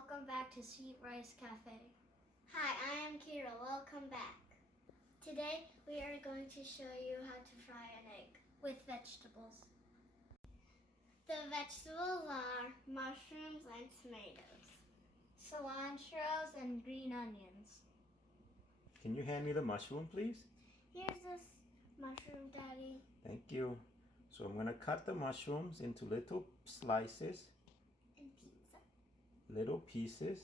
welcome back to Sweet Rice Cafe. Hi, I am Kira. Welcome back. Today we are going to show you how to fry an egg with vegetables. The vegetables are mushrooms and tomatoes, Cilantros and green onions. Can you hand me the mushroom, please? Here's this mushroom, Daddy. Thank you. So I'm going to cut the mushrooms into little slices, And pizza. little pieces,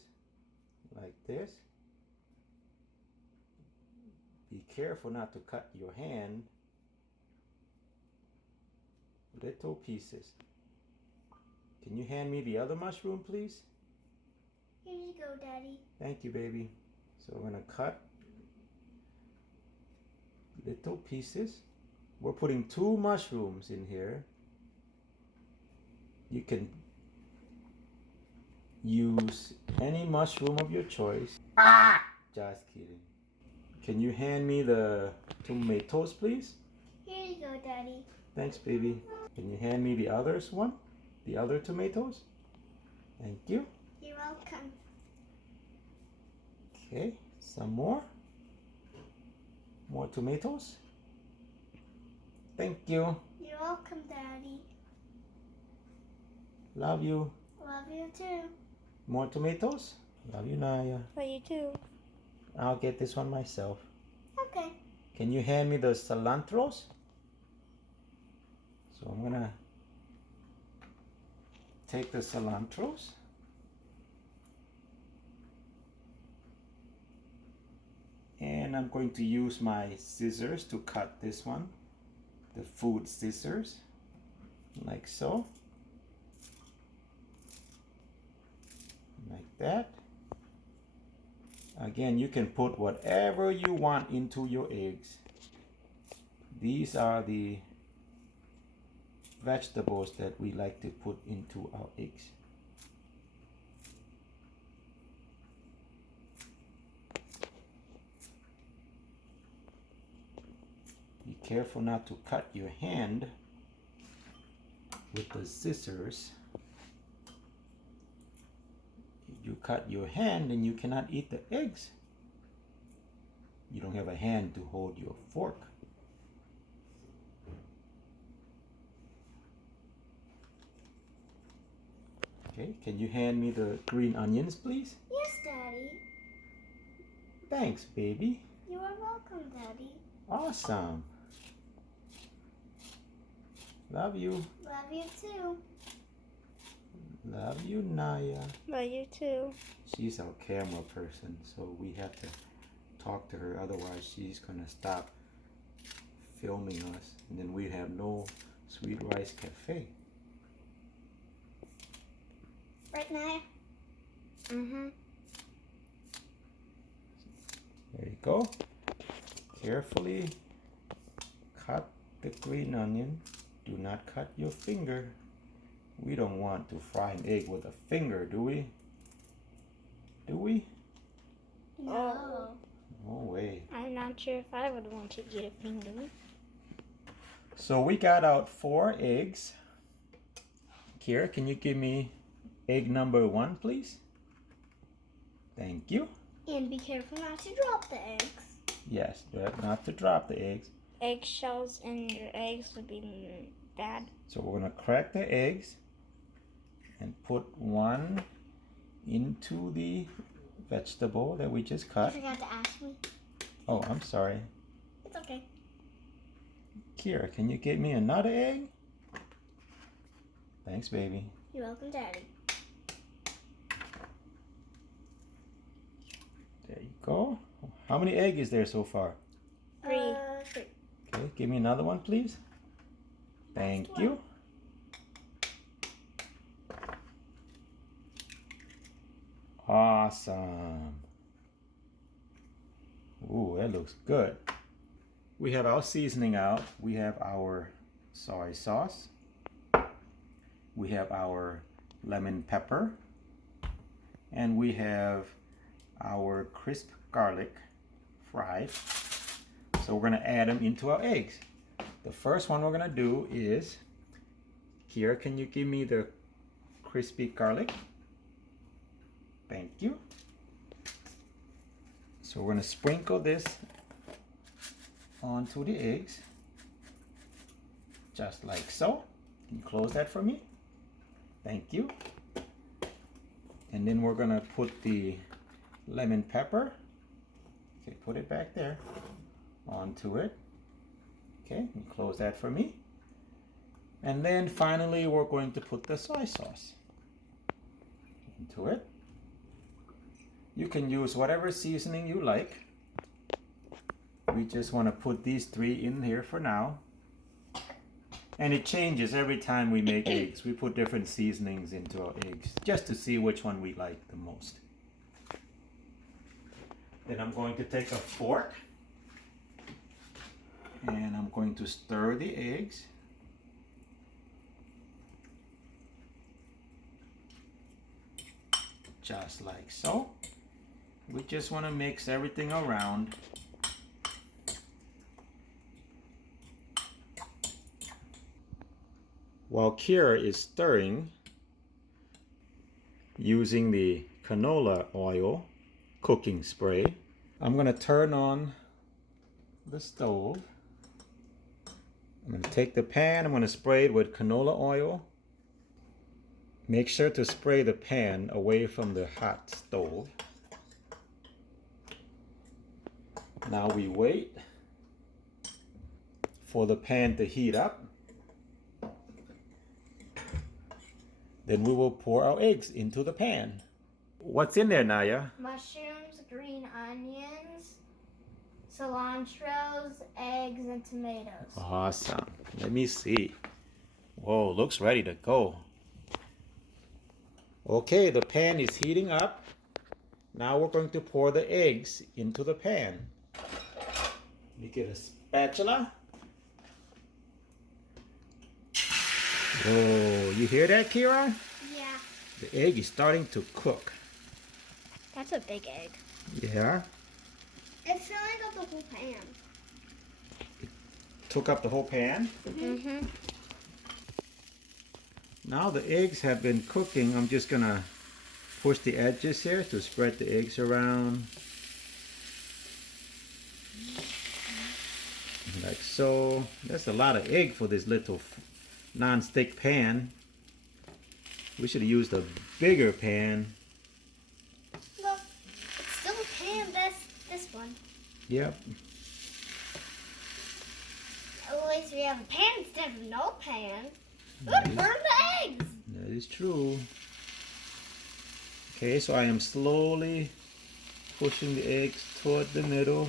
like this. Be careful not to cut your hand. Little pieces. Can you hand me the other mushroom, please? Here you go, Daddy. Thank you, baby. So we're going to cut little pieces. We're putting 2 mushrooms in here. You can use any mushroom of your choice. Just kidding. Can you hand me the tomatoes, please? Here you go, Daddy. Thanks, baby. Can you hand me the others one? The other tomatoes? Thank you. You're welcome. Okay, some more. More tomatoes. Thank you. You're welcome, Daddy. Love you. Love you too. More tomatoes? Love you, Naya. Love you too. I'll get this one myself. Okay. Can you hand me the cilantros? So I'm gonna take the cilantros. And I'm going to use my scissors to cut this one. The food scissors. Like so. Like that. Again, you can put whatever you want into your eggs. These are the vegetables that we like to put into our eggs. Be careful not to cut your hand with the scissors. If you cut your hand, then you cannot eat the eggs. You don't have a hand to hold your fork. Okay, can you hand me the green onions, please? Yes, Daddy. Thanks, baby. You are welcome, Daddy. Awesome. Love you. Love you too. Love you, Naya. Love you too. She's our camera person, so we have to talk to her. Otherwise, she's going to stop filming us. And then we have no Sweet Rice Cafe. Right, Naya? Mm-hmm. There you go. Carefully cut the green onion. Do not cut your finger. We don't want to fry an egg with a finger, do we? Do we? No. No way. I'm not sure if I would want to eat a finger. So we got out 4 eggs. Kira, can you give me egg number 1, please? Thank you. And be careful not to drop the eggs. Yes, not to drop the eggs. Eggshells in your eggs would be bad. So we're going to crack the eggs and put one into the vegetable that we just You cut. forgot to ask me. Oh, I'm sorry. It's okay. Kira, can you get me another egg? Thanks, baby. You're welcome, Daddy. There you go. How many eggs is there so far? 3. Okay, give me another one, please. Thank you. Awesome. Ooh, that looks good. We have our seasoning out. We have our soy sauce. We have our lemon pepper. And we have our crisp garlic fried. So we're going to add them into our eggs. The first one we're going to do is, Kira, can you give me the crispy garlic? you. So we're going to sprinkle this onto the eggs. Just like so. Can you close that for me? Thank you. And then we're going to put the lemon pepper. Okay, put it back there onto it. Okay, can you close that for me? And then finally we're going to put the soy sauce into it. You can use whatever seasoning you like. We just want to put these 3 in here for now. And it changes every time we make eggs. We put different seasonings into our eggs just to see which one we like the most. Then I'm going to take a fork and I'm going to stir the eggs. Just like so. We just want to mix everything around. While Kira is stirring, using the canola oil cooking spray, I'm going to turn on the stove. I'm going to take the pan, I'm going to spray it with canola oil. Make sure to spray the pan away from the hot stove. Now we wait for the pan to heat up. Then we will pour our eggs into the pan. What's in there, Naya? Mushrooms, green onions, cilantros, eggs, and tomatoes. Awesome. Let me see. Whoa, looks ready to go. Okay, the pan is heating up. Now we're going to pour the eggs into the pan. Let me get a spatula. Whoa, you hear that, Kira? Yeah. The egg is starting to cook. That's a big egg. Yeah? It's filling up the whole pan. Took up the whole pan. Mm-hmm. Now the eggs have been cooking. I'm just gonna push the edges here to spread the eggs around. Like so. That's a lot of egg for this little non-stick pan. We should have used a bigger pan. Look, it's still a pan. That's this one. Yep. At least we have a pan instead of no pan. Look, burn the eggs. That is true. Okay, so I am slowly pushing the eggs toward the middle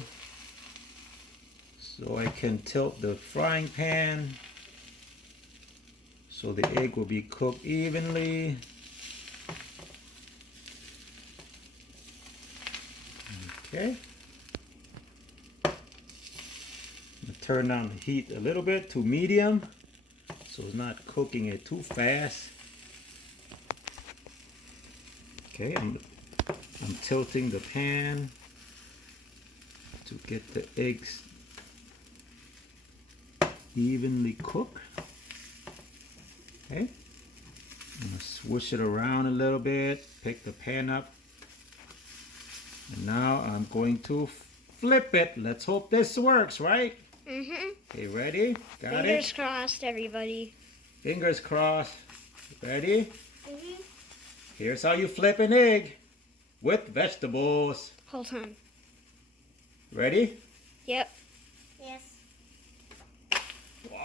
so I can tilt the frying pan so the egg will be cooked evenly. Okay. Turn down the heat a little bit to medium so it's not cooking it too fast. Okay, I'm tilting the pan to get the eggs evenly cooked. Okay, I'm gonna swish it around a little bit, pick the pan up, and now I'm going to flip it. Let's hope this works, right? Mm-hmm. Okay, ready? Got Fingers it? crossed, everybody. Fingers crossed. Ready? Mm-hmm. Here's how you flip an egg with vegetables. Hold on. Ready? Yep. Yes.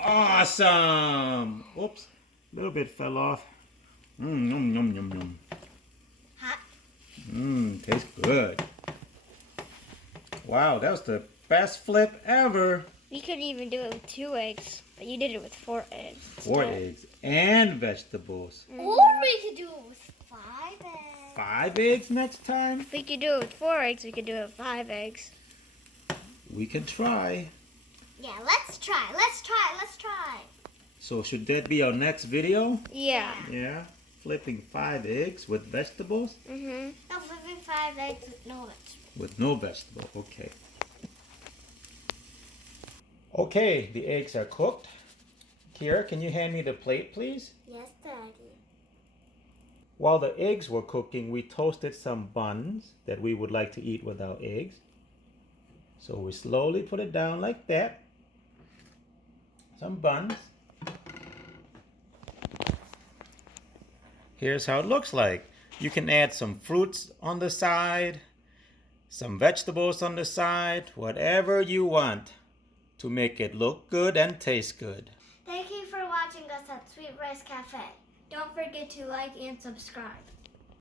Awesome! Oops, a little bit fell off. Yum, yum, yum, yum. Hot. Tastes good. Wow, that was the best flip ever. We could even do it with 2 eggs, but you did it with 4 eggs. 4 eggs and vegetables. Or we could do it with 5 eggs. 5 eggs next time? If we could do it with 4 eggs, we could do it with 5 eggs. We can try. Yeah, let's try. Let's try. Let's try. So should that be our next video? Yeah. Yeah. Flipping 5 eggs with vegetables? Mm-hmm. No, flipping 5 eggs with no vegetables. With no vegetable, okay. Okay, the eggs are cooked. Kira, can you hand me the plate, please? Yes, Daddy. While the eggs were cooking, we toasted some buns that we would like to eat without eggs. So we slowly put it down like that. Some buns. Here's how it looks like. You can add some fruits on the side, some vegetables on the side, whatever you want to make it look good and taste good. Thank you for watching us at Sweet Rice Cafe. Don't forget to like and subscribe.